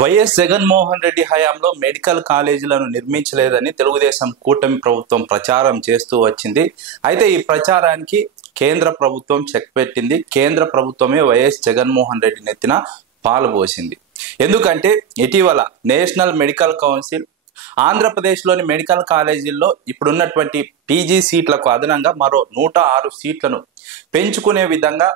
YS Jaganmohan Reddy హయాంలో medical కాలేజీలను నిర్మించలేదని Telugu Desam కూటమి ప్రభుత్వం ప్రచారం చేస్తూ వచ్చింది. అయితే ఈ ప్రచారానికి కేంద్ర ప్రభుత్వం చెక్ పెట్టింది. కేంద్ర ప్రభుత్వమే వైఎస్ జగన్మోహన్ రెడ్డి నెత్తిన పాలు పోసింది. ఎందుకంటే ఇటీవల నేషనల్ మెడికల్ కౌన్సిల్ ఆంధ్రప్రదేశ్లోని మెడికల్ కాలేజీల్లో ఇప్పుడున్నటువంటి పీజీ సీట్లకు అదనంగా మరో 106 సీట్లను పెంచుకునే విధంగా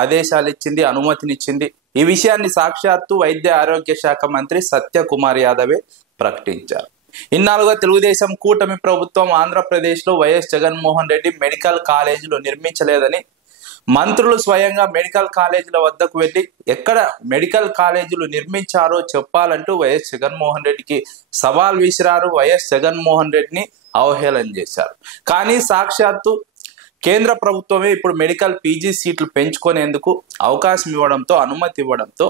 ఆదేశాలు ఇచ్చింది, అనుమతినిచ్చింది. ఈ విషయాన్ని సాక్షాత్తు వైద్య ఆరోగ్య శాఖ మంత్రి సత్యకుమార్ యాదవే ప్రకటించారు. ఇన్నాళ్ళుగా తెలుగుదేశం కూటమి ప్రభుత్వం ఆంధ్రప్రదేశ్లో వైఎస్ జగన్మోహన్ రెడ్డి మెడికల్ కాలేజీలు నిర్మించలేదని మంత్రులు స్వయంగా మెడికల్ కాలేజీల వద్దకు వెళ్ళి ఎక్కడ మెడికల్ కాలేజీలు నిర్మించారో చెప్పాలంటూ వైఎస్ జగన్మోహన్ రెడ్డికి సవాల్ విసిరారు. వైఎస్ జగన్మోహన్ రెడ్డిని అవహేళన చేశారు. కానీ సాక్షాత్తు కేంద్ర ప్రభుత్వమే ఇప్పుడు మెడికల్ పీజీ సీట్లు పెంచుకునేందుకు అవకాశం ఇవ్వడంతో, అనుమతి ఇవ్వడంతో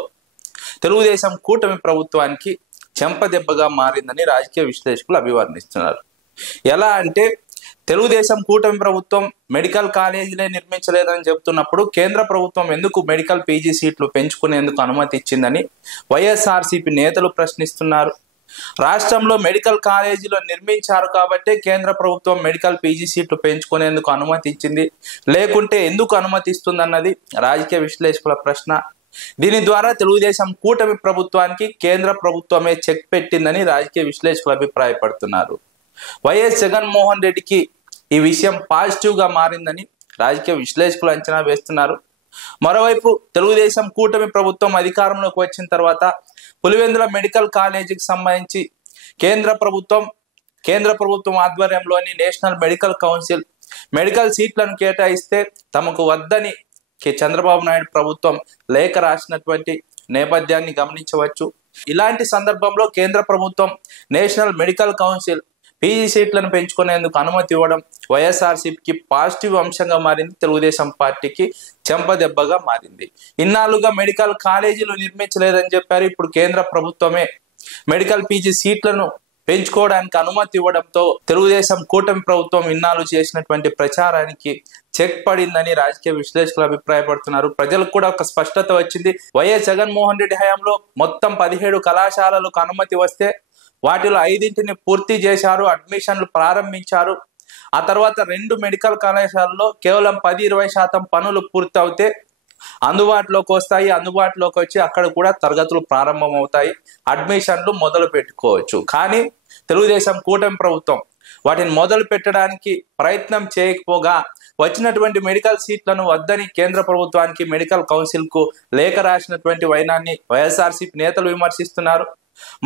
తెలుగుదేశం కూటమి ప్రభుత్వానికి చెంపదెబ్బగా మారిందని రాజకీయ విశ్లేషకులు అభివర్ణిస్తున్నారు. ఎలా అంటే తెలుగుదేశం కూటమి ప్రభుత్వం మెడికల్ కాలేజీలే నిర్మించలేదని చెబుతున్నప్పుడు కేంద్ర ప్రభుత్వం ఎందుకు మెడికల్ పీజీ సీట్లు పెంచుకునేందుకు అనుమతి ఇచ్చిందని వైఎస్ఆర్సీపీ నేతలు ప్రశ్నిస్తున్నారు. రాష్ట్రంలో మెడికల్ కాలేజీలు నిర్మించారు కాబట్టే కేంద్ర ప్రభుత్వం మెడికల్ పీజీ సీట్లు పెంచుకునేందుకు అనుమతి ఇచ్చింది, లేకుంటే ఎందుకు అనుమతిస్తుందన్నది రాజకీయ విశ్లేషకుల ప్రశ్న. దీని ద్వారా తెలుగుదేశం కూటమి ప్రభుత్వానికి కేంద్ర ప్రభుత్వమే చెక్ పెట్టిందని రాజకీయ విశ్లేషకులు అభిప్రాయపడుతున్నారు. వైఎస్ జగన్మోహన్ రెడ్డికి ఈ విషయం పాజిటివ్ గా మారిందని రాజకీయ విశ్లేషకులు అంచనా వేస్తున్నారు. మరోవైపు తెలుగుదేశం కూటమి ప్రభుత్వం అధికారంలోకి వచ్చిన తర్వాత పులివెందుల మెడికల్ కాలేజీకి సంబంధించి కేంద్ర ప్రభుత్వం ఆధ్వర్యంలోని నేషనల్ మెడికల్ కౌన్సిల్ మెడికల్ సీట్లను కేటాయిస్తే తమకు వద్దని చంద్రబాబు నాయుడు ప్రభుత్వం లేఖ రాసినటువంటి నేపథ్యాన్ని గమనించవచ్చు. ఇలాంటి సందర్భంలో కేంద్ర ప్రభుత్వం నేషనల్ మెడికల్ కౌన్సిల్ పీజీ సీట్లను పెంచుకునేందుకు అనుమతి ఇవ్వడం వైఎస్ఆర్సీపీకి పాజిటివ్ అంశంగా మారింది. తెలుగుదేశం పార్టీకి చెంపదెబ్బగా మారింది. ఇన్నాళ్ళుగా మెడికల్ కాలేజీలు నిర్మించలేదని చెప్పారు. ఇప్పుడు కేంద్ర ప్రభుత్వమే మెడికల్ పీజీ సీట్లను పెంచుకోవడానికి అనుమతి ఇవ్వడంతో తెలుగుదేశం కూటమి ప్రభుత్వం ఇన్నాళ్ళు చేసినటువంటి ప్రచారానికి చెక్ పడిందని రాజకీయ విశ్లేషకులు అభిప్రాయపడుతున్నారు. ప్రజలకు కూడా ఒక స్పష్టత వచ్చింది. వైఎస్ జగన్మోహన్ రెడ్డి హయాంలో మొత్తం 17 కళాశాలలకు అనుమతి వస్తే వాటిలో 5ని పూర్తి చేశారు, అడ్మిషన్లు ప్రారంభించారు. ఆ తర్వాత 2 మెడికల్ కళాశాలలో కేవలం 10-20% పనులు పూర్తి అవుతే అందుబాటులోకి వస్తాయి. అందుబాటులోకి వచ్చి అక్కడ కూడా తరగతులు ప్రారంభమవుతాయి, అడ్మిషన్లు మొదలు పెట్టుకోవచ్చు. కానీ తెలుగుదేశం కూటమి ప్రభుత్వం వాటిని మొదలు పెట్టడానికి ప్రయత్నం చేయకపోగా వచ్చినటువంటి మెడికల్ సీట్లను వద్దని కేంద్ర ప్రభుత్వానికి మెడికల్ కౌన్సిల్ కు లేఖ రాసినటువంటి వైనాన్ని వైఎస్ఆర్సీపీ నేతలు విమర్శిస్తున్నారు.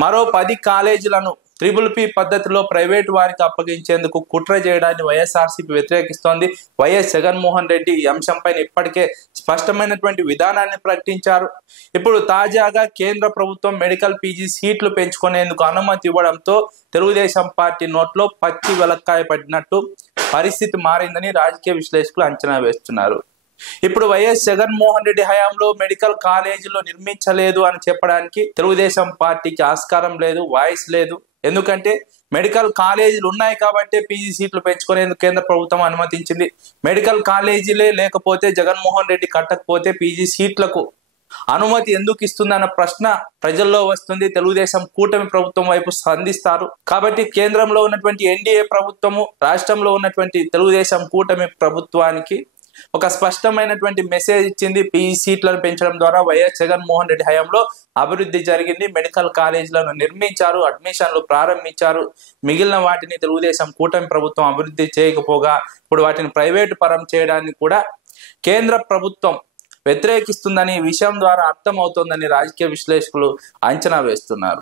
మరో 10 కాలేజీలను త్రిబుల్-పి పద్ధతిలో ప్రైవేటు వారికి అప్పగించేందుకు కుట్ర చేయడాన్ని వైఎస్ఆర్సీపీ వ్యతిరేకిస్తోంది. వైఎస్ జగన్మోహన్ రెడ్డి ఈ అంశంపైన ఇప్పటికే స్పష్టమైనటువంటి విధానాన్ని ప్రకటించారు. ఇప్పుడు తాజాగా కేంద్ర ప్రభుత్వం మెడికల్ పీజీ సీట్లు పెంచుకునేందుకు అనుమతి ఇవ్వడంతో తెలుగుదేశం పార్టీ నోట్లో పచ్చి వెలక్కాయ పడినట్టు పరిస్థితి మారిందని రాజకీయ విశ్లేషకులు అంచనా వేస్తున్నారు. ఇప్పుడు వైఎస్ జగన్మోహన్ రెడ్డి హయాంలో మెడికల్ కాలేజీలో నిర్మించలేదు అని చెప్పడానికి తెలుగుదేశం పార్టీకి ఆస్కారం లేదు, వాయిస్ లేదు. ఎందుకంటే మెడికల్ కాలేజీలు ఉన్నాయి కాబట్టి పీజీ సీట్లు పెంచుకునేందుకు కేంద్ర ప్రభుత్వం అనుమతించింది. మెడికల్ కాలేజీలే లేకపోతే, జగన్మోహన్ రెడ్డి కట్టకపోతే పీజీ సీట్లకు అనుమతి ఎందుకు ఇస్తుందన్న ప్రశ్న ప్రజల్లో వస్తుంది. తెలుగుదేశం కూటమి ప్రభుత్వం వైపు స్పందిస్తారు. కాబట్టి కేంద్రంలో ఉన్నటువంటి ఎన్డీఏ ప్రభుత్వము, రాష్ట్రంలో ఉన్నటువంటి తెలుగుదేశం కూటమి ప్రభుత్వానికి ఒక స్పష్టమైనటువంటి మెసేజ్ ఇచ్చింది. పీజీ సీట్లను పెంచడం ద్వారా వైఎస్ జగన్మోహన్ రెడ్డి హయాంలో అభివృద్ధి జరిగింది, మెడికల్ కాలేజీలను నిర్మించారు, అడ్మిషన్లు ప్రారంభించారు. మిగిలిన వాటిని తెలుగుదేశం కూటమి ప్రభుత్వం అభివృద్ధి చేయకపోగా ఇప్పుడు వాటిని ప్రైవేటు పరం చేయడాన్ని కూడా కేంద్ర ప్రభుత్వం వ్యతిరేకిస్తుందని విషయం ద్వారా అర్థమవుతోందని రాజకీయ విశ్లేషకులు అంచనా వేస్తున్నారు.